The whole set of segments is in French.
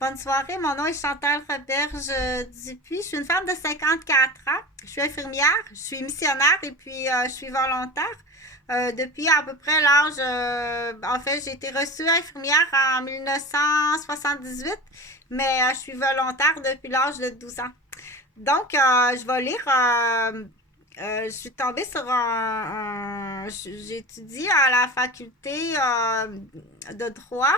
Bonne soirée, mon nom est Chantal Roberge Dupuis. Je suis une femme de 54 ans. Je suis infirmière, je suis missionnaire et puis je suis volontaire. Depuis à peu près l'âge... en fait, j'ai été reçue infirmière en 1978, mais je suis volontaire depuis l'âge de 12 ans. Donc, je vais lire... je suis tombée sur j'étudie à la faculté de droit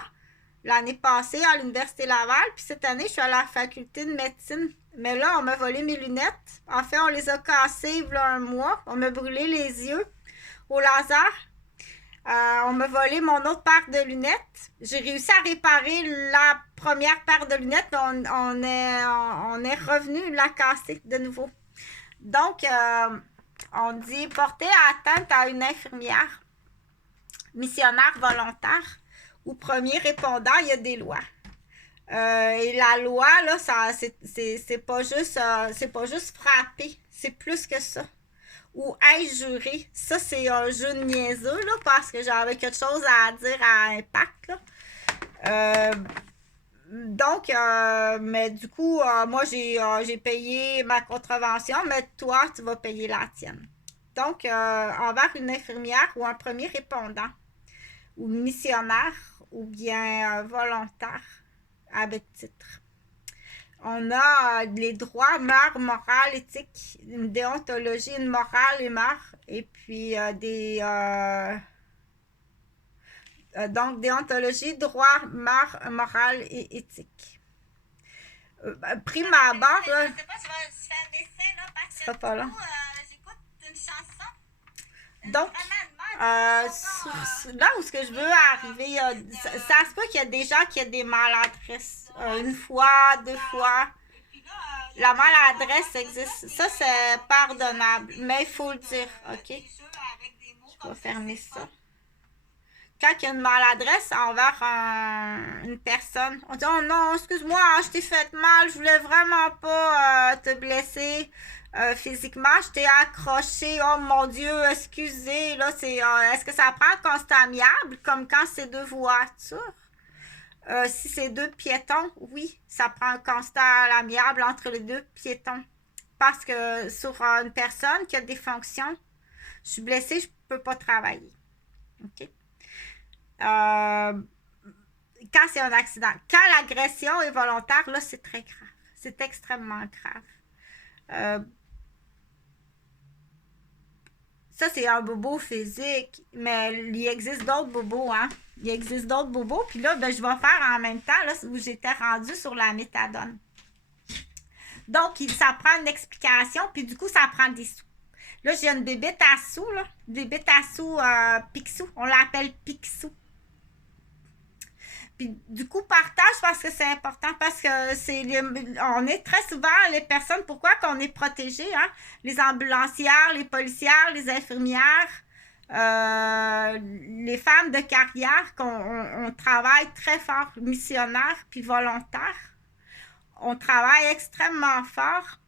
l'année passée à l'Université Laval, puis cette année, je suis à la faculté de médecine. Mais là, on m'a volé mes lunettes. En fait, on les a cassées il y a un mois. On m'a brûlé les yeux au laser. On m'a volé mon autre paire de lunettes. J'ai réussi à réparer la première paire de lunettes, mais on est revenu la casser de nouveau. Donc, on dit porter atteinte à une infirmière, missionnaire volontaire ou premier répondant, il y a des lois. Et la loi, là, ça, c'est pas juste frapper, c'est plus que ça. Ou injurer. Ça, c'est un jeu de niaiseux, là, parce que j'avais quelque chose à dire à impact, là. Euh, mais du coup, moi, j'ai payé ma contravention, mais toi, tu vas payer la tienne. Donc, envers une infirmière ou un premier répondant, ou missionnaire, ou bien volontaire, avec titre. On a les droits, mœurs, morale, éthique, une déontologie, une morale et mœurs, et puis donc déontologie, droit, mœurs, morale et éthique. Prime abord, là, je sais pas, tu fais un dessin là, parce ce que sera pas long. j'écoute une chanson. Donc, là où ce que je veux arriver, ça se peut qu'il y a des gens qui ont des maladresses. Une fois, deux fois. La maladresse existe. Ça, c'est pardonnable. Mais il faut le dire, OK? Je vais fermer ça. Quand il y a une maladresse envers une personne, on dit oh non, excuse-moi, je t'ai fait mal, je voulais vraiment pas te blesser physiquement, je t'ai accroché, oh mon Dieu, excusez, là, est-ce que ça prend un constat amiable, comme quand c'est deux voitures? Si c'est deux piétons, oui, ça prend un constat amiable entre les deux piétons. Parce que sur une personne qui a des fonctions, je suis blessée, je peux pas travailler. OK? Quand c'est un accident. Quand l'agression est volontaire, là, c'est très grave. C'est extrêmement grave. Ça, c'est un bobo physique, mais il existe d'autres bobos, hein? Il existe d'autres bobos. Puis là, ben, je vais faire en même temps, là, où j'étais rendue sur la méthadone. Donc, ça prend une explication, puis du coup, ça prend des sous. Là, j'ai une bébête à sous, là. Bébête à sous Picsou. On l'appelle Picsou. Puis du coup, partage parce que c'est important, parce que on est très souvent les personnes, pourquoi qu'on est protégé, hein? Les ambulancières, les policières, les infirmières, les femmes de carrière, on travaille très fort, missionnaires puis volontaires. On travaille extrêmement fort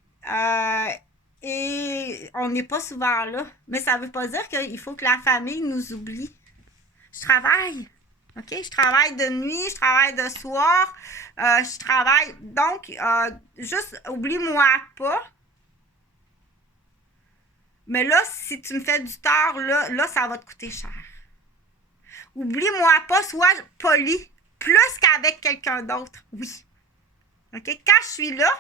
et on n'est pas souvent là. Mais ça ne veut pas dire qu'il faut que la famille nous oublie. Je travaille. OK? Je travaille de nuit, je travaille de soir, je travaille. Donc, juste oublie-moi pas. Mais là, si tu me fais du tort, là, ça va te coûter cher. Oublie-moi pas, sois poli, plus qu'avec quelqu'un d'autre. Oui. OK? Quand je suis là,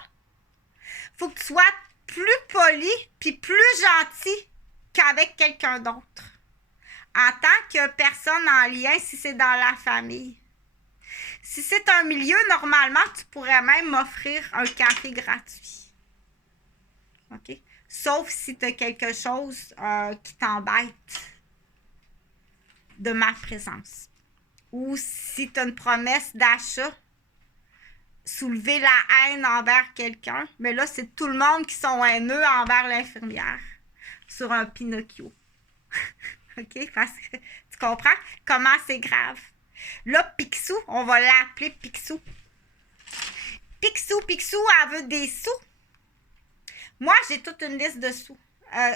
il faut que tu sois plus poli puis plus gentil qu'avec quelqu'un d'autre. En tant que personne en lien, si c'est dans la famille. Si c'est un milieu, normalement, tu pourrais même m'offrir un café gratuit. OK? Sauf si tu as quelque chose qui t'embête de ma présence. Ou si tu as une promesse d'achat, soulever la haine envers quelqu'un. Mais là, c'est tout le monde qui sont haineux envers l'infirmière sur un Pinocchio. OK? Parce que tu comprends comment c'est grave. Là, Picsou, on va l'appeler Picsou. Picsou, elle veut des sous. Moi, j'ai toute une liste de sous.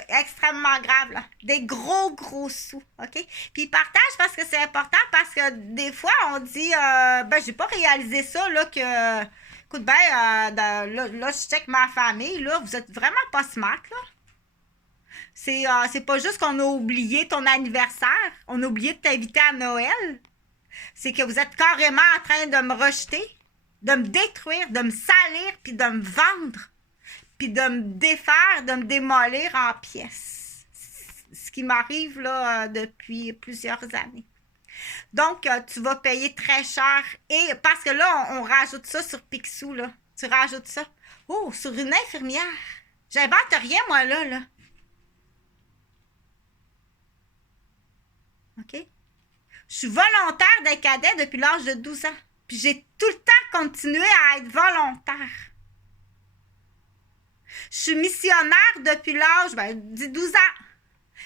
extrêmement grave, là. Des gros sous, OK? Puis ils partagent parce que c'est important, parce que des fois, on dit, ben, j'ai pas réalisé ça, là, que, écoute, ben, là, je check ma famille, là, vous êtes vraiment pas smart, là. C'est pas juste qu'on a oublié ton anniversaire, on a oublié de t'inviter à Noël. C'est que vous êtes carrément en train de me rejeter, de me détruire, de me salir, puis de me vendre, puis de me défaire, de me démolir en pièces. Ce qui m'arrive là depuis plusieurs années. Donc, tu vas payer très cher. Et parce que là, on rajoute ça sur Picsou, là. Tu rajoutes ça. Oh, sur une infirmière. J'invente rien, moi, là. OK? Je suis volontaire d'un cadet depuis l'âge de 12 ans. Puis j'ai tout le temps continué à être volontaire. Je suis missionnaire depuis l'âge de 12 ans.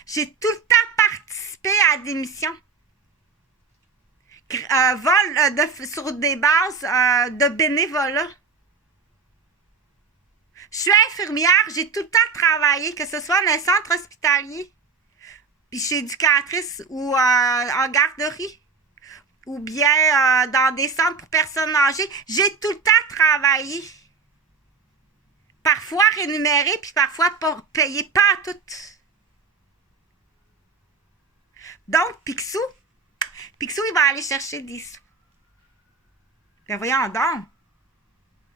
J'ai tout le temps participé à des missions. Sur des bases de bénévolat. Je suis infirmière, j'ai tout le temps travaillé, que ce soit dans un centre hospitalier, puis je suis éducatrice ou en garderie, ou bien dans des centres pour personnes âgées. J'ai tout le temps travaillé. Parfois rémunéré, puis parfois pas payé, pas à tout. Donc, Picsou, il va aller chercher des sous. Ben voyons donc.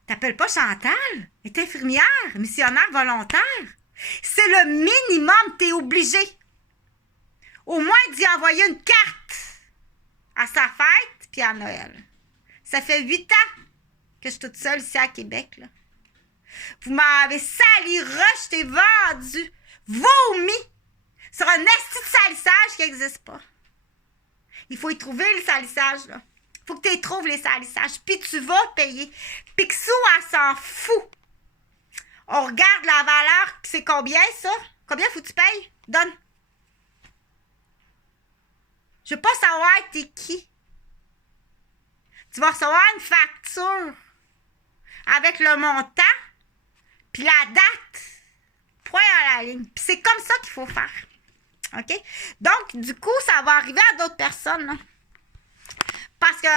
T'appelles pas Chantal? Elle est infirmière, missionnaire volontaire. C'est le minimum, t'es obligé. Au moins d'y envoyer une carte à sa fête puis à Noël. Ça fait 8 ans que je suis toute seule ici à Québec, là. Vous m'avez sali, rejeté, vendu, vomi sur un esti de salissage qui n'existe pas. Il faut y trouver le salissage, là. Il faut que tu y trouves les salissages. Puis tu vas payer. Picsou, elle s'en fout. On regarde la valeur. Puis c'est combien, ça? Combien faut que tu payes? Donne. Je veux pas savoir t'es qui. Tu vas recevoir une facture avec le montant puis la date. Point à la ligne. Puis c'est comme ça qu'il faut faire. OK? Donc, du coup, ça va arriver à d'autres personnes, là. Parce que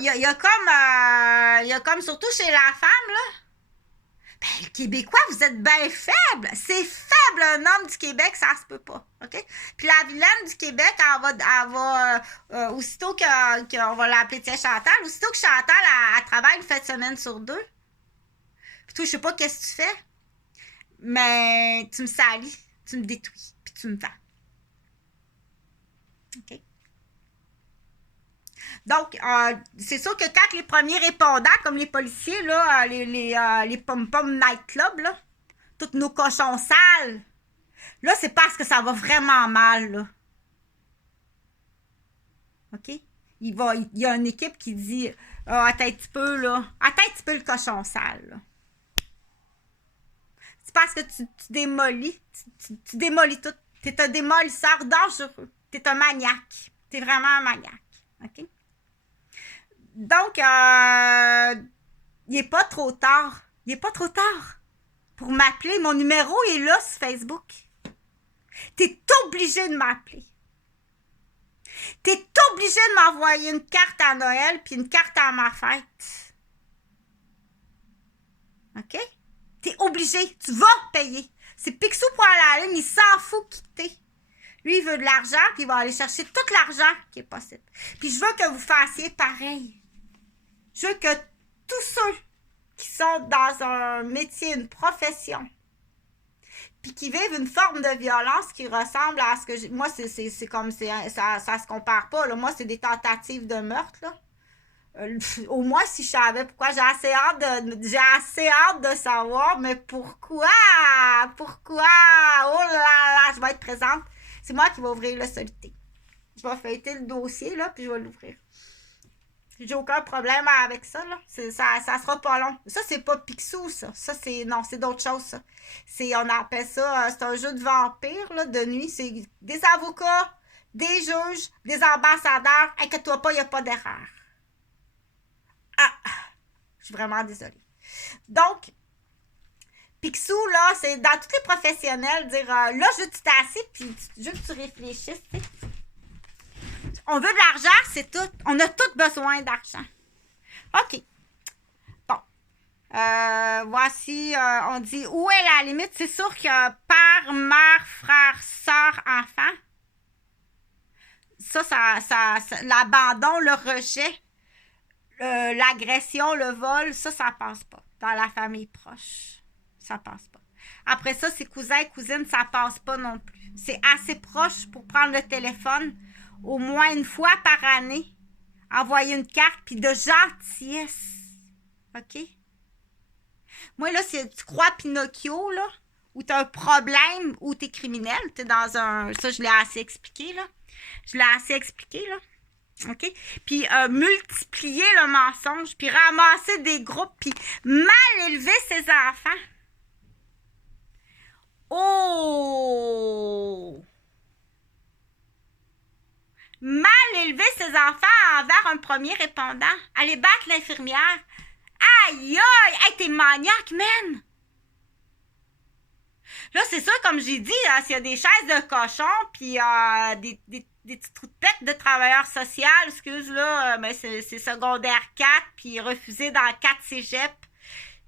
il y a comme surtout chez la femme, là. Ben, le Québécois, vous êtes bien faible. C'est faible, un homme du Québec, ça se peut pas. OK? Puis la vilaine du Québec, elle va aussitôt qu'on va l'appeler, tiens, Chantal, aussitôt que Chantal, elle travaille une fin de semaine sur 2. Puis toi, je sais pas qu'est-ce que tu fais, mais tu me salis, tu me détruis, puis tu me vends. OK? Donc, c'est sûr que quand les premiers répondants, comme les policiers, là, les pom-pom nightclub, là, tous nos cochons sales, là, c'est parce que ça va vraiment mal, là. OK? Il y a une équipe qui dit, attends un petit peu, là. Attends un petit peu le cochon sale, là. C'est parce que tu démolis. Tu démolis tout. T'es un démolisseur dangereux. T'es un maniaque. T'es vraiment un maniaque. OK? Donc, il n'est pas trop tard. Il n'est pas trop tard pour m'appeler. Mon numéro est là sur Facebook. Tu es obligé de m'appeler. Tu es obligé de m'envoyer une carte à Noël puis une carte à ma fête. OK? Tu es obligé. Tu vas payer. C'est Picsou pour aller à la ligne. Il s'en fout qui t'es. Lui, il veut de l'argent puis il va aller chercher tout l'argent qui est possible. Puis je veux que vous fassiez pareil. Je veux que tous ceux qui sont dans un métier, une profession, puis qui vivent une forme de violence qui ressemble à ce que j'ai... Moi, c'est comme... Ça se compare pas, là. Moi, c'est des tentatives de meurtre, là. Au moins, si je savais pourquoi, j'ai assez hâte de savoir, mais pourquoi? Pourquoi? Oh là là, je vais être présente. C'est moi qui vais ouvrir le solité. Je vais feuilleter le dossier, là, puis je vais l'ouvrir. J'ai aucun problème avec ça, là. Ça sera pas long. Ça, c'est pas Picsou, ça. Ça, c'est... Non, c'est d'autres choses, ça. On appelle ça... c'est un jeu de vampire, là, de nuit. C'est des avocats, des juges, des ambassadeurs. Inquiète-toi pas, il n'y a pas d'erreur. Ah! Je suis vraiment désolée. Donc, Picsou, là, c'est dans tous les professionnels, dire là, je veux que tu t'assis, puis je veux que tu réfléchisses, tu sais. On veut de l'argent, c'est tout. On a tous besoin d'argent. OK. Bon. Voici, on dit, où est la limite? C'est sûr que père, mère, frère, soeur, enfant, ça l'abandon, le rejet, l'agression, le vol, ça passe pas. Dans la famille proche, ça passe pas. Après ça, c'est cousins et cousines, ça passe pas non plus. C'est assez proche pour prendre le téléphone au moins une fois par année, envoyer une carte, puis de gentillesse. OK? Moi, là, si tu crois Pinocchio, là, où tu as un problème, où tu es criminel, tu es dans un... Ça, je l'ai assez expliqué, là. OK? Puis multiplier le mensonge, puis ramasser des groupes, puis mal élever ses enfants. Oh! Mal élever ses enfants envers un premier répondant. Aller battre l'infirmière. Aïe, aïe! Hey, t'es maniaque, man! Là, c'est sûr, comme j'ai dit, s'il y a des chaises de cochon, puis des petits trous de pète de travailleurs sociaux, excuse, là, ben c'est secondaire 4, puis refusé dans 4 cégep,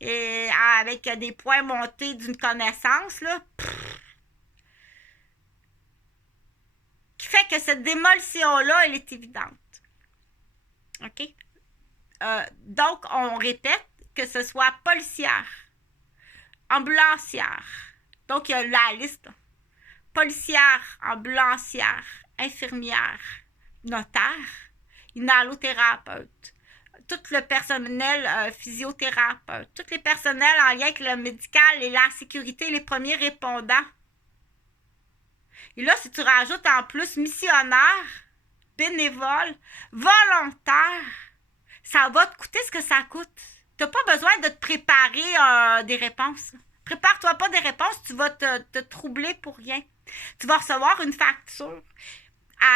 et avec des points montés d'une connaissance, là. Qui fait que cette démolition-là, elle est évidente. OK? Donc, on répète que ce soit policière, ambulancière. Donc, il y a la liste. Policière, ambulancière, infirmière, notaire, inhalothérapeute, tout le personnel physiothérapeute, tous les personnels en lien avec le médical et la sécurité, les premiers répondants. Et là, si tu rajoutes en plus missionnaire, bénévole, volontaire, ça va te coûter ce que ça coûte. Tu n'as pas besoin de te préparer des réponses. Prépare-toi pas des réponses, tu vas te troubler pour rien. Tu vas recevoir une facture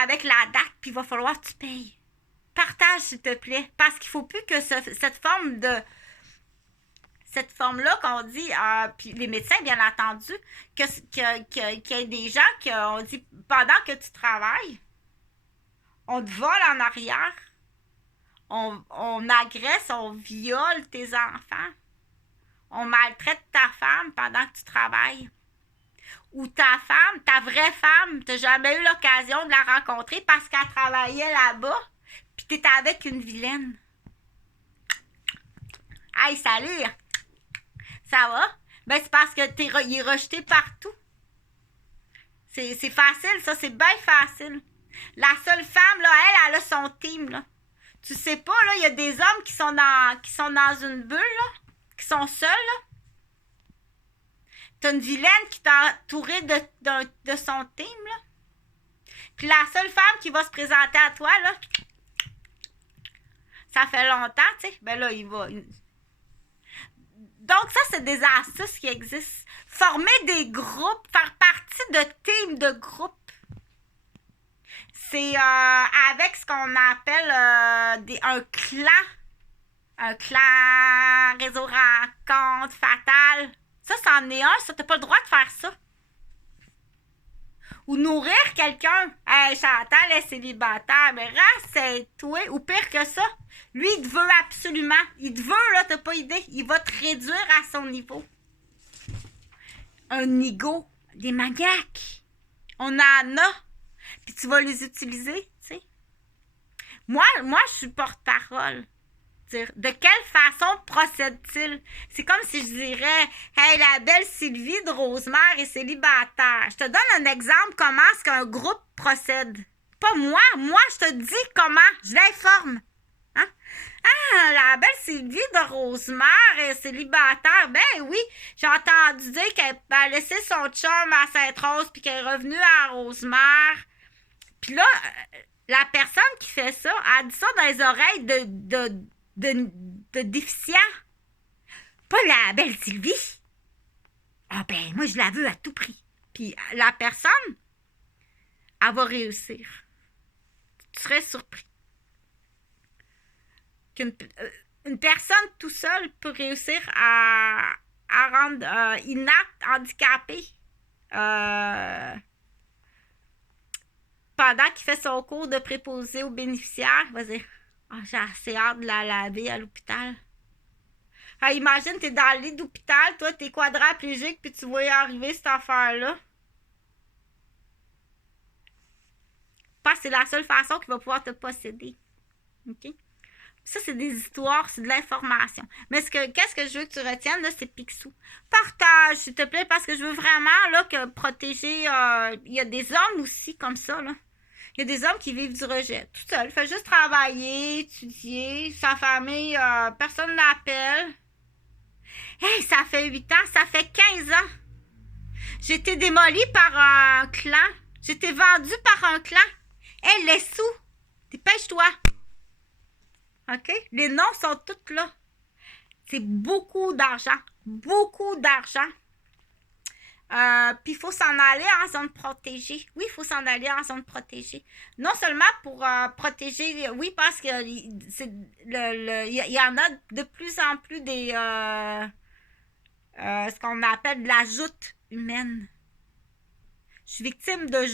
avec la date, puis il va falloir que tu payes. Partage, s'il te plaît, parce qu'il ne faut plus que cette forme-là qu'on dit, puis les médecins, bien entendu, qu'il y ait des gens qui ont dit, pendant que tu travailles, on te vole en arrière, on agresse, on viole tes enfants, on maltraite ta femme pendant que tu travailles. Ou ta femme, ta vraie femme, tu n'as jamais eu l'occasion de la rencontrer parce qu'elle travaillait là-bas, puis tu étais avec une vilaine. Hey, salut! Ça va? Ben, c'est parce que il est rejeté partout. C'est facile, ça, c'est bien facile. La seule femme, là, elle a son team, là. Tu sais pas, là, il y a des hommes qui sont dans une bulle, là, qui sont seuls, là. T'as une vilaine qui t'a entouré de son team, là. Puis la seule femme qui va se présenter à toi, là, ça fait longtemps, tu sais, ben là, il va... Donc, ça, c'est des astuces qui existent. Former des groupes, faire partie de teams de groupes. C'est avec ce qu'on appelle un clan. Un clan, réseau rencontre, fatal. Ça, c'en est un, ça, t'as pas le droit de faire ça. Ou nourrir quelqu'un. Hey, Chantal, elle est célibataire, mais rasseye-toi. Ou pire que ça, lui, il te veut absolument. Il te veut, là, t'as pas idée. Il va te réduire à son niveau. Un ego. Des maniaques. On en a. Puis tu vas les utiliser, tu sais. Moi, je suis porte-parole. De quelle façon procède-t-il? C'est comme si je dirais, hey, la belle Sylvie de Rosemère est célibataire. Je te donne un exemple comment est-ce qu'un groupe procède. Pas moi, je te dis comment, je l'informe. Hein? Ah, la belle Sylvie de Rosemère est célibataire. Ben oui, j'ai entendu dire qu'elle a laissé son chum à Sainte-Rose puis qu'elle est revenue à Rosemère. Puis là, la personne qui fait ça, a dit ça dans les oreilles de déficients. Pas la belle Sylvie. Ah ben, moi, je la veux à tout prix. Puis la personne, elle va réussir. Tu serais surpris. Une personne tout seule peut réussir à à rendre inapte, handicapé, pendant qu'il fait son cours de préposé aux bénéficiaires. Il va dire « Ah, j'ai assez hâte de la laver à l'hôpital. » Ah, imagine, t'es dans le lit d'hôpital, toi, t'es quadraplégique, puis tu vois arriver cette affaire-là. Parce que c'est la seule façon qu'il va pouvoir te posséder. OK? Ça, c'est des histoires, c'est de l'information. Mais qu'est-ce que je veux que tu retiennes, là, c'est Picsou. Partage, s'il te plaît, parce que je veux vraiment, là, que protéger... il y a des hommes aussi, comme ça, là. Il y a des hommes qui vivent du rejet. Tout seul. Il fait juste travailler, étudier, sa famille, personne n'appelle. Hey, ça fait 8 ans, ça fait 15 ans. J'ai été démolie par un clan. J'ai été vendue par un clan. Hey, les sous, dépêche-toi. OK? Les noms sont tous là. C'est beaucoup d'argent. Beaucoup d'argent. Puis il faut s'en aller en zone protégée. Oui, il faut s'en aller en zone protégée. Non seulement pour protéger, oui, parce que il y en a de plus en plus des ce qu'on appelle de la joute humaine. Je suis victime de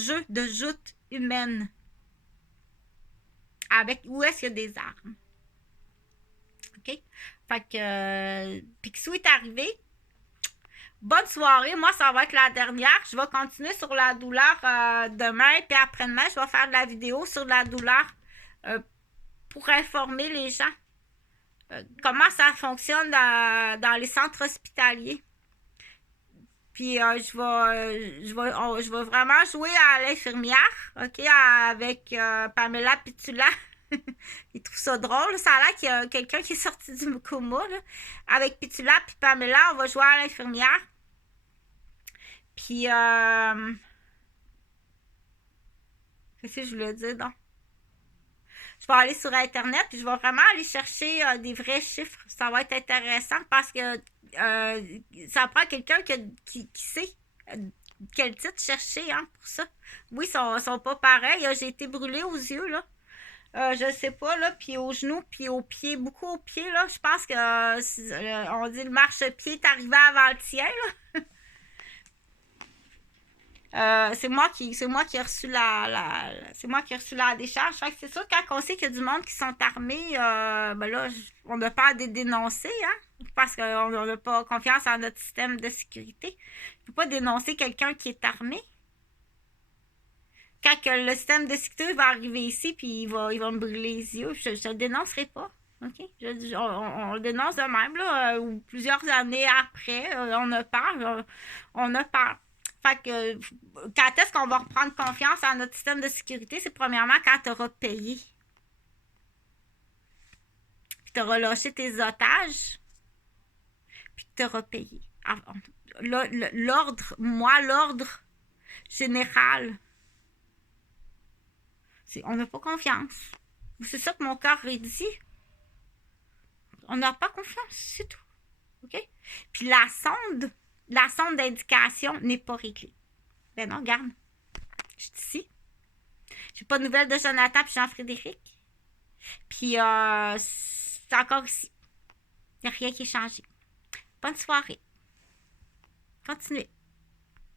joute humaine. Avec où est-ce qu'il y a des armes. OK? Fait que Picsou est arrivé. Bonne soirée. Moi, ça va être la dernière. Je vais continuer sur la douleur demain. Puis après-demain, je vais faire de la vidéo sur la douleur pour informer les gens comment ça fonctionne dans les centres hospitaliers. Puis je vais vraiment jouer à l'infirmière, OK, avec Pamela Pitula. Il trouve ça drôle. Ça a l'air qu'il y a quelqu'un qui est sorti du coma. Là. Avec Pitula puis Pamela, on va jouer à l'infirmière. Puis, qu'est-ce que je voulais dire, donc? Je vais aller sur Internet puis je vais vraiment aller chercher des vrais chiffres. Ça va être intéressant parce que ça prend quelqu'un qui sait quel titre chercher hein, pour ça. Oui, ils sont pas pareils. J'ai été brûlée aux yeux, là. Je sais pas, là, puis aux genoux, puis aux pieds, beaucoup aux pieds, là. Je pense que, on dit le marchepied est arrivé avant le tien, là. C'est moi qui ai reçu la décharge. Fait que c'est sûr, quand on sait qu'il y a du monde qui sont armés, ben là, on n'a pas à les dénoncer, hein, parce qu'on n'a pas confiance en notre système de sécurité. Il ne faut pas dénoncer quelqu'un qui est armé. Quand que le système de sécurité va arriver ici, puis il va me brûler les yeux, je ne le dénoncerai pas. OK? On le dénonce de même, là, ou plusieurs années après, on a peur. On a peur. Fait que, quand est-ce qu'on va reprendre confiance en notre système de sécurité? C'est premièrement quand tu auras payé. Puis tu auras lâché tes otages. Puis tu auras payé. L'ordre général, on n'a pas confiance. C'est ça que mon cœur dit. On n'a pas confiance, c'est tout. OK? Puis la sonde d'indication n'est pas réglée. Ben non, regarde. Je suis ici. J'ai pas de nouvelles de Jonathan et Jean-Frédéric. Puis c'est encore ici. Il n'y a rien qui est changé. Bonne soirée. Continuez.